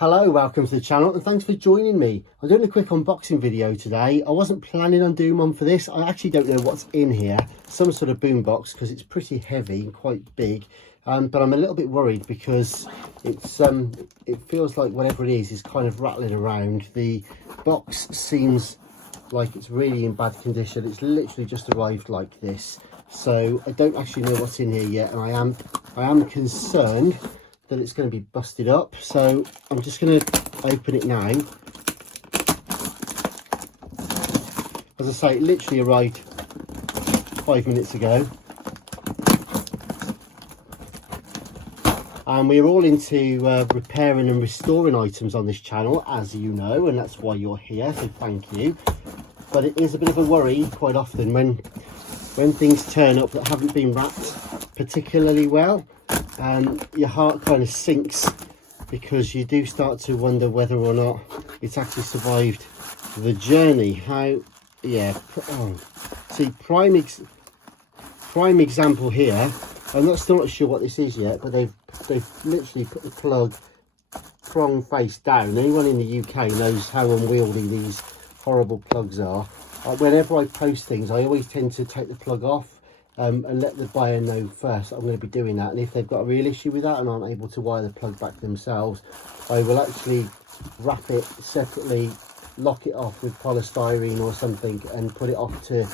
Hello, welcome to the channel and thanks for joining me. I'm doing a quick unboxing video today. I wasn't planning on doing one for this. I actually don't know what's in here. Some sort of boombox because it's pretty heavy and quite big. But I'm a little bit worried because it feels like whatever it is kind of rattling around. The box seems like it's really in bad condition. It's literally just arrived like this. So I don't actually know what's in here yet, and I am concerned that it's going to be busted up. So I'm just going to open it now. As I say, it literally arrived 5 minutes ago, and we're all into repairing and restoring items on this channel, as you know, and that's why you're here, so thank you. But it is a bit of a worry quite often when things turn up that haven't been wrapped particularly well. Your heart kind of sinks because you do start to wonder whether or not it's actually survived the journey. See, prime example here. I'm still not sure what this is yet, but they've literally put the plug prong face down. Anyone in the UK knows how unwieldy these horrible plugs are. Whenever I post things, I always tend to take the plug off and let the buyer know first I'm going to be doing that, and if they've got a real issue with that and aren't able to wire the plug back themselves, I will actually wrap it separately, lock it off with polystyrene or something, and put it off to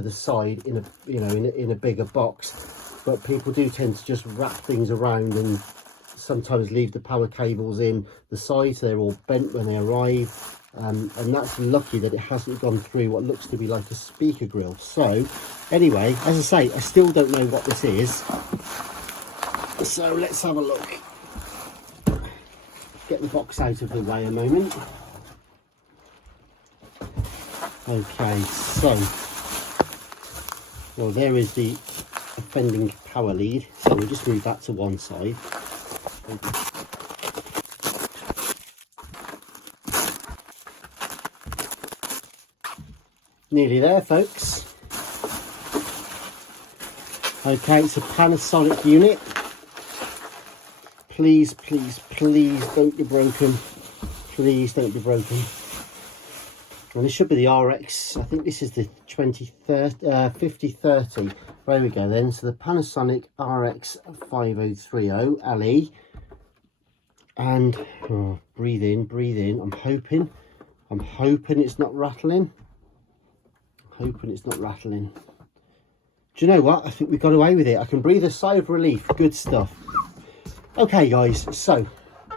the side in a bigger box. But people do tend to just wrap things around and sometimes leave the power cables in the side, so they're all bent when they arrive. And that's lucky that it hasn't gone through what looks to be like a speaker grill. So anyway, as I say, I still don't know what this is, so let's have a look. Get the box out of the way a moment. Okay, so well, there is the offending power lead, so we'll just move that to one side. Nearly there, folks. Okay, it's a Panasonic unit. Please, please, please don't be broken. Please don't be broken. And this should be the RX, I think this is the 5030. There we go then. So the Panasonic RX-5030LE. And breathe in, breathe in. I'm hoping it's not rattling. Hoping it's not rattling. Do you know what? I think we got away with it. I can breathe a sigh of relief. Good stuff. Okay, guys. So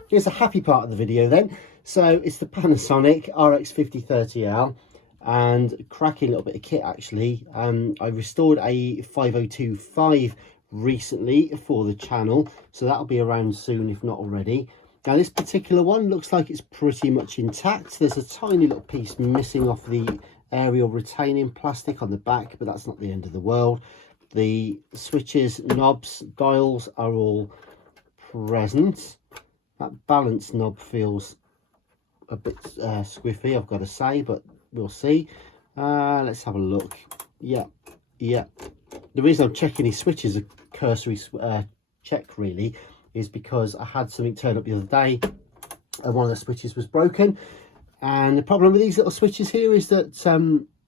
here's the happy part of the video then. So it's the Panasonic RX-5030L, and cracking little bit of kit actually. I restored a 5025 recently for the channel, so that'll be around soon if not already. Now this particular one looks like it's pretty much intact. There's a tiny little piece missing off the aerial retaining plastic on the back, but that's not the end of the world. The switches, knobs, dials are all present. That balance knob feels a bit squiffy, I've got to say, but we'll see. Let's have a look. Yeah. The reason I'm checking these switches, a cursory check really, is because I had something turn up the other day and one of the switches was broken. And the problem with these little switches here is that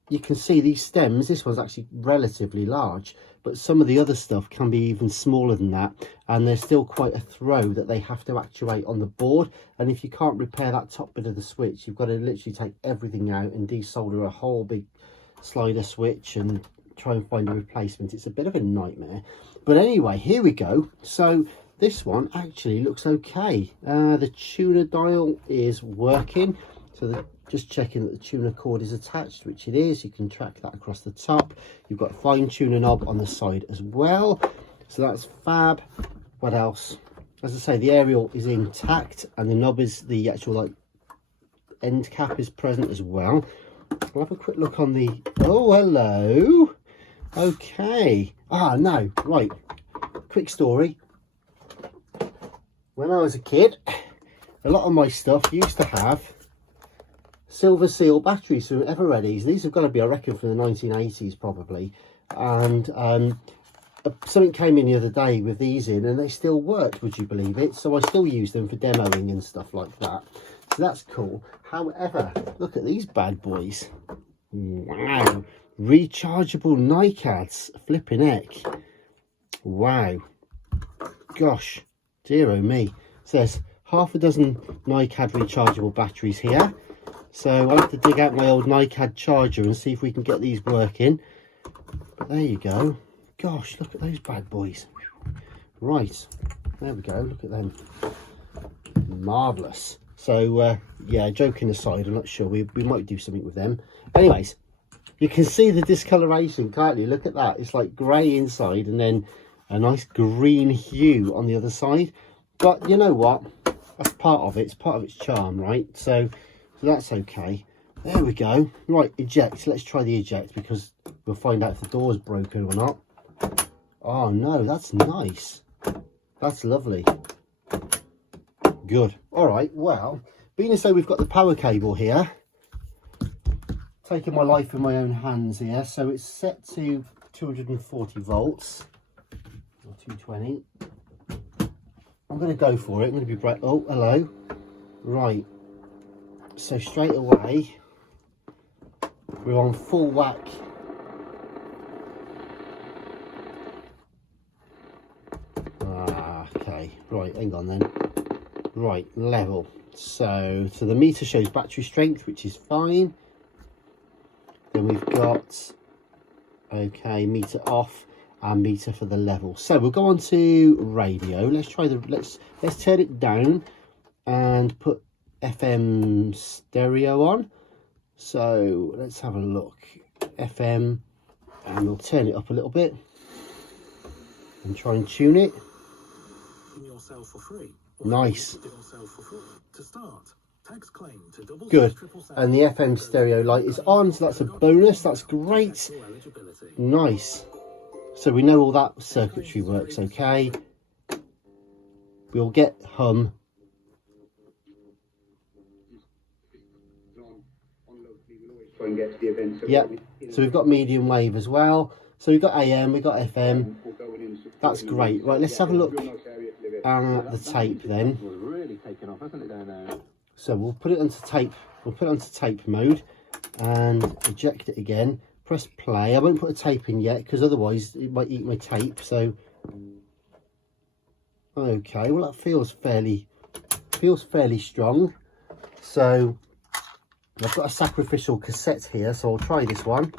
you can see these stems. This one's actually relatively large, but some of the other stuff can be even smaller than that. And there's still quite a throw that they have to actuate on the board. And if you can't repair that top bit of the switch, you've got to literally take everything out and desolder a whole big slider switch and try and find a replacement. It's a bit of a nightmare. But anyway, here we go. So this one actually looks okay. The tuner dial is working. So just checking that the tuner cord is attached, which it is. You can track that across the top. You've got a fine tuner knob on the side as well. So that's fab. What else? As I say, the aerial is intact and the knob is, the actual like end cap is present as well. I'll have a quick look on the, oh, hello. Okay. No, right. Quick story. When I was a kid, a lot of my stuff used to have silver seal batteries from Evereadys. These have got to be, I reckon, from the 1980s probably. And something came in the other day with these in and they still worked, would you believe it? So I still use them for demoing and stuff like that. So that's cool. However, look at these bad boys. Wow. Rechargeable NiCads. Flipping heck. Wow. Gosh. Dear oh me. It says half a dozen NiCad rechargeable batteries here. So I'll have to dig out my old NiCad charger and see if we can get these working. But there you go. Gosh, look at those bad boys. Right, there we go, look at them. Marvellous. So, yeah, joking aside, I'm not sure. We might do something with them. Anyways, you can see the discoloration, can't you? Look at that. It's like grey inside and then a nice green hue on the other side. But you know what? That's part of it. It's part of its charm, right? So that's okay. There we go. Right, eject. Let's try the eject because we'll find out if the door's broken or not. Oh no, that's nice. That's lovely. Good. All right, well, being as though we've got the power cable here, taking my life in my own hands here, so it's set to 240 volts or 220. I'm going to go for it. I'm going to be bright. Oh, hello. Right. So straight away, we're on full whack. Okay, right, hang on then. Right, level. So the meter shows battery strength, which is fine. Then we've got, okay, meter off and meter for the level. So we'll go on to radio. Let's try the, let's turn it down and put FM stereo on. So let's have a look. FM, and we'll turn it up a little bit and try and tune it. For free. Nice. To start, text claim to good. And the FM stereo light is on, so that's a bonus. That's great. Nice. So we know all that circuitry works okay. We'll get hum. Yeah. So we've got medium wave as well. So we've got AM, we've got FM. That's great. Right, let's have a look at the tape then. So we'll put it onto tape. We'll put it onto tape mode and eject it again. Press play. I won't put a tape in yet because otherwise it might eat my tape. So okay, well that feels fairly strong. So I've got a sacrificial cassette here, so I'll try this one.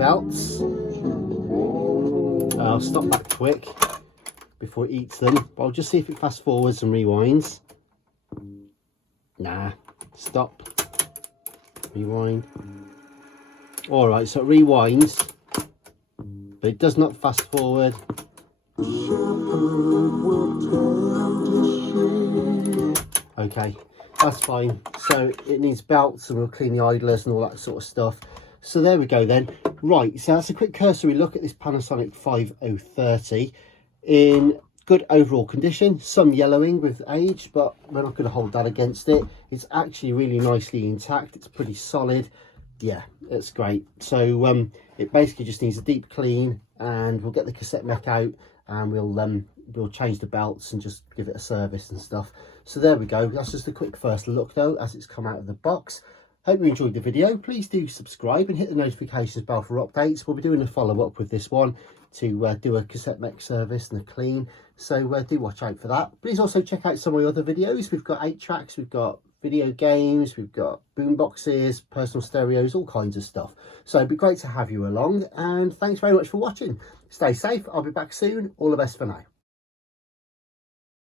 Belts. I'll stop that quick before it eats them, but I'll just see if it fast forwards and rewinds. Nah, stop, rewind. All right, so it rewinds, but it does not fast forward. Okay, that's fine. So it needs belts and we'll clean the idlers and all that sort of stuff. So there we go then. Right, so that's a quick cursory look at this Panasonic 5030 in good overall condition. Some yellowing with age, but we're not going to hold that against it. It's actually really nicely intact. It's pretty solid. Yeah, it's great. So it basically just needs a deep clean, and we'll get the cassette mech out and we'll change the belts and just give it a service and stuff. So there we go. That's just a quick first look though as it's come out of the box. Hope you enjoyed the video. Please do subscribe and hit the notifications bell for updates. We'll be doing a follow-up with this one to do a cassette mech service and a clean. So do watch out for that. Please also check out some of my other videos. We've got 8 tracks, we've got video games, we've got boomboxes, personal stereos, all kinds of stuff. So it'd be great to have you along. And thanks very much for watching. Stay safe. I'll be back soon. All the best for now.